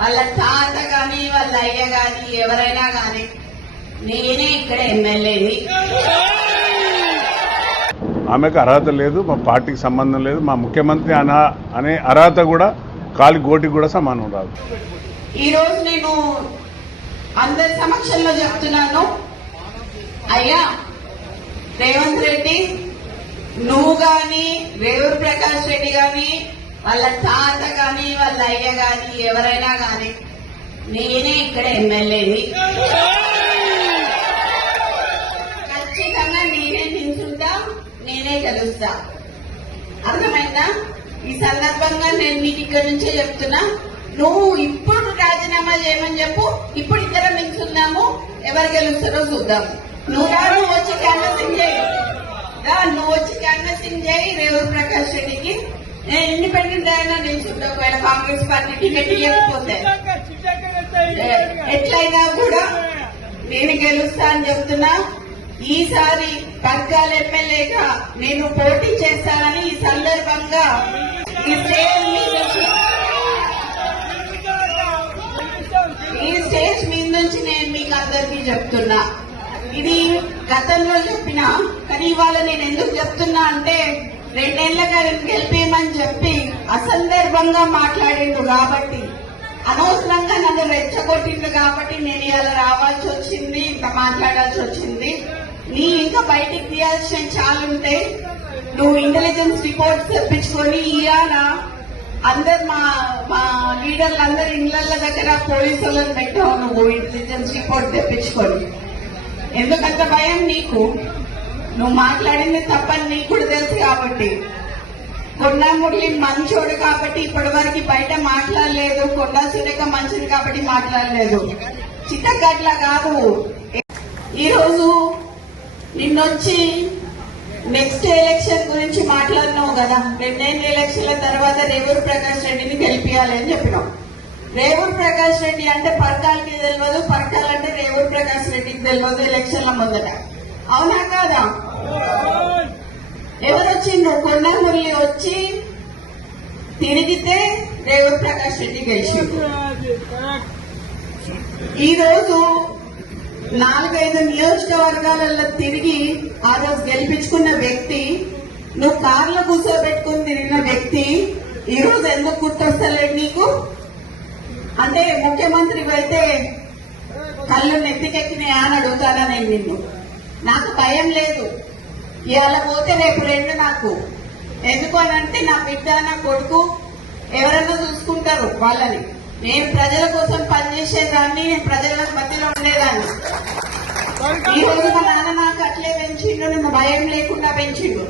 వాళ్ళ తాత కానీ వాళ్ళ అయ్య కానీ ఎవరైనా కానీ నేనే ఇక్కడ ఎమ్మెల్యేని. ఆమెకు అర్హత లేదు, మా పార్టీకి సంబంధం లేదు. మా ముఖ్యమంత్రి అనే అర్హత కూడా కాలి గోటికి కూడా సమానం రాదు. ఈరోజు నేను అందరి సమక్షంలో చెప్తున్నాను, అయ్యా రేవంత్ రెడ్డి, నువ్వు గాని రేవూరు ప్రకాష్ రెడ్డి గాని వాళ్ళ తాత గాని వాళ్ళ అయ్య గాని ఎవరైనా గాని నేనే ఇక్కడ ఎమ్మెల్యేని. ఖచ్చితంగా నేనే నిల్చుంటా, నేనే గెలుస్తా. అర్థమైందా? ఈ సందర్భంగా నేను నీకు ఇక్కడ నుంచే చెప్తున్నా, నువ్వు ఇప్పుడు రాజీనామా చేయమని చెప్పు. ఇప్పుడు ఇద్దరం నిల్చుందాము, ఎవరు గెలుస్తారో చూద్దాము. నువ్వు వచ్చి క్యాన్వసింగ్ చేయి, నువ్వు వచ్చి క్యాన్వసింగ్ చేయి రేవూరు ప్రకాష్ రెడ్డికి. నేను ఇండిపెండెంట్ అయినా నిల్చుంటా. ఒకవేళ కాంగ్రెస్ పార్టీ టికెట్ ఇవ్వకపోతే ఎట్లయినా కూడా నేను గెలుస్తా అని చెప్తున్నా. ఈసారి పర్కాల ఎమ్మెల్యేగా నేను పోటీ చేస్తానని ఈ సందర్భంగా ఈ స్టేజ్ మీద నుంచి నేను మీకు అందరికీ చెప్తున్నా. ఇది గతంలో చెప్పిన, కానీ ఇవాళ నేను ఎందుకు చెప్తున్నా అంటే 2 ఏళ్లుగా గెలిపేయమని చెప్పి అసందర్భంగా మాట్లాడిండు కాబట్టి, అనవసరంగా నన్ను రెచ్చగొట్టిండు కాబట్టి నేను ఇవాళ రావాల్సి వచ్చింది, ఇంకా మాట్లాడాల్సి వచ్చింది. నీ ఇంకా బయటికి తీయాల్సిన చాలుంటే నువ్వు ఇంటెలిజెన్స్ రిపోర్ట్స్ తెప్పించుకొని ఇవాళ అందరు మా లీడర్లు అందరు ఇళ్ల దగ్గర పోలీసులను పెట్టావు. నువ్వు ఇంటెలిజెన్స్ రిపోర్ట్ తెప్పించుకొని ఎందుకంత భయం నీకు? నువ్వు మాట్లాడింది తప్పని నీకు కూడా తెలుసు కాబట్టి. కొండా మురళి మంచోడు కాబట్టి ఇప్పటి వరకు బయట మాట్లాడలేదు. కొండా సురేఖ మంచిది కాబట్టి మాట్లాడలేదు. చిత్తగట్ల కాదు. ఈరోజు నిన్నొచ్చి నెక్స్ట్ ఎలక్షన్ గురించి మాట్లాడినావు కదా. 2 ఎలక్షన్ల తర్వాత రేవూరు ప్రకాష్ రెడ్డిని గెలిపియాలి అని చెప్పినావు. రేవూరు ప్రకాష్ రెడ్డి అంటే పర్కాలకి తెలియదు, పర్కాల్ అంటే రేవూరు ప్రకాష్ రెడ్డికి తెలియదు ఎలక్షన్ల ముందట. అవునా కాదా? ఎవరు వచ్చిండ్రు? కొండా మురళి వచ్చి తిరిగితే రేవూరు ప్రకాష్ రెడ్డి గెలిచిండు. ఈ రోజు 4-5 నియోజకవర్గాలలో తిరిగి ఆ రోజు గెలిపించుకున్న వ్యక్తి, నువ్వు కార్లో కూర్చోబెట్టుకుని తిరిగిన వ్యక్తి ఈ రోజు ఎందుకు గుర్తొస్తలేదు నీకు? అంటే ముఖ్యమంత్రి అయితే కళ్ళు నెత్తికెక్కినాయా అని అడుగుతానా నేను నిన్ను? నాకు భయం లేదు. ఇవాళ పోతే రేపు 2 నాకు. ఎందుకు అనంటే నా బిడ్డ నా కొడుకు ఎవరన్నా చూసుకుంటారు వాళ్ళని. నేను ప్రజల కోసం పనిచేసేదాన్ని, నేను ప్రజల మధ్యలో ఉండేదాన్ని. ఈ రోజు మా నాన్న నాకు అట్లే పెంచిండు, నన్ను భయం లేకుండా పెంచిండు.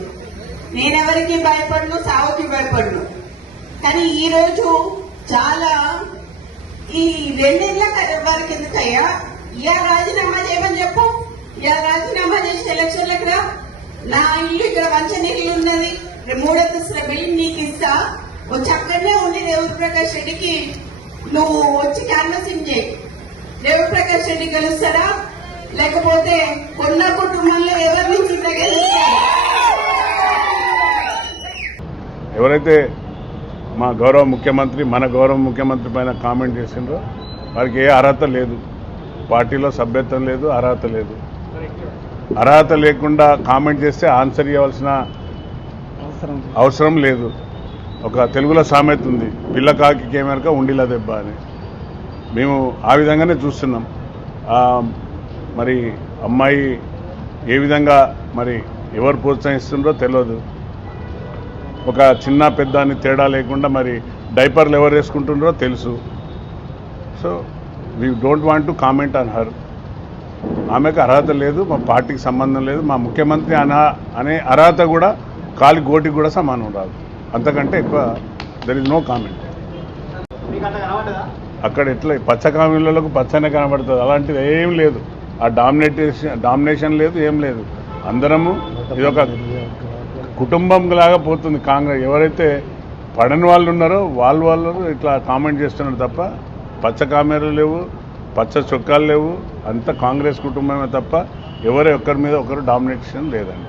నేనెవరికి భయపడను, సావుకి భయపడను. కానీ ఈ రోజు చాలా ఈ 2 ఏళ్ల వారికి ఎందుకయ్యా ఇలా రాజీనామా చేయమని చెప్పు. ఇలా రాజీనామా చేసి ఎలక్షన్లకు రా. నా ఇల్లు ఇక్కడ మంచినీళ్ళు ఉన్నది, 3 అంతస్తుల బిల్డింగ్ నీకు ఇస్తా. వచ్చి అక్కడనే ఉండి రేవూరు ప్రకాష్ రెడ్డికి నువ్వు వచ్చి క్యాన్వసింగ్ చేయి. రేవూరు ప్రకాష్ రెడ్డి గెలుస్తారా, లేకపోతే కొన్న కుటుంబంలో ఎవరి నుంచి గెలుస్తారు? ఎవరైతే మా గౌరవ ముఖ్యమంత్రి, మన గౌరవ ముఖ్యమంత్రి పైన కామెంట్ చేసిండ్రో వారికి ఏ అర్హత లేదు. పార్టీలో సభ్యత్వం లేదు, అర్హత లేదు. అర్హత లేకుండా కామెంట్ చేస్తే ఆన్సర్ ఇవ్వాల్సిన అవసరం లేదు. ఒక తెలుగులో సామెత ఉంది, పిల్లకాకి కేమెరక ఉండిల దెబ్బ అని. మేము ఆ విధంగానే చూస్తున్నాం. మరి అమ్మాయి ఏ విధంగా మరి ఎవరు ప్రోత్సహిస్తుండ్రో తెలియదు. ఒక చిన్న పెద్ద అని తేడా లేకుండా మరి డైపర్లు ఎవరు వేసుకుంటుండ్రో తెలుసు. So we don't want to comment on her. ఆమెకు అర్హత లేదు, మా పార్టీకి సంబంధం లేదు. మా ముఖ్యమంత్రి అనే అర్హత కూడా కాలి గోటికి కూడా సమానం రాదు. అంతకంటే ఎక్కువ దెర్ ఇస్ నో కామెంట్. అక్కడ ఎట్లా పచ్చ కామెంట్లకు పచ్చనే కనబడుతుంది, అలాంటిది ఏం లేదు. ఆ డామినేషన్ లేదు, ఏం లేదు. అందరము ఇదొక కుటుంబం లాగా పోతుంది కాంగ్రెస్. ఎవరైతే పడని వాళ్ళు ఉన్నారో వాళ్ళు ఇట్లా కామెంట్ చేస్తున్నారు తప్ప పచ్చ కామెరలు లేవు, పచ్చ చొక్కాలు లేవు. అంతా కాంగ్రెస్ కుటుంబమే తప్ప ఎవరి ఒక్కరి మీద ఒకరు డామినేషన్ లేదండి.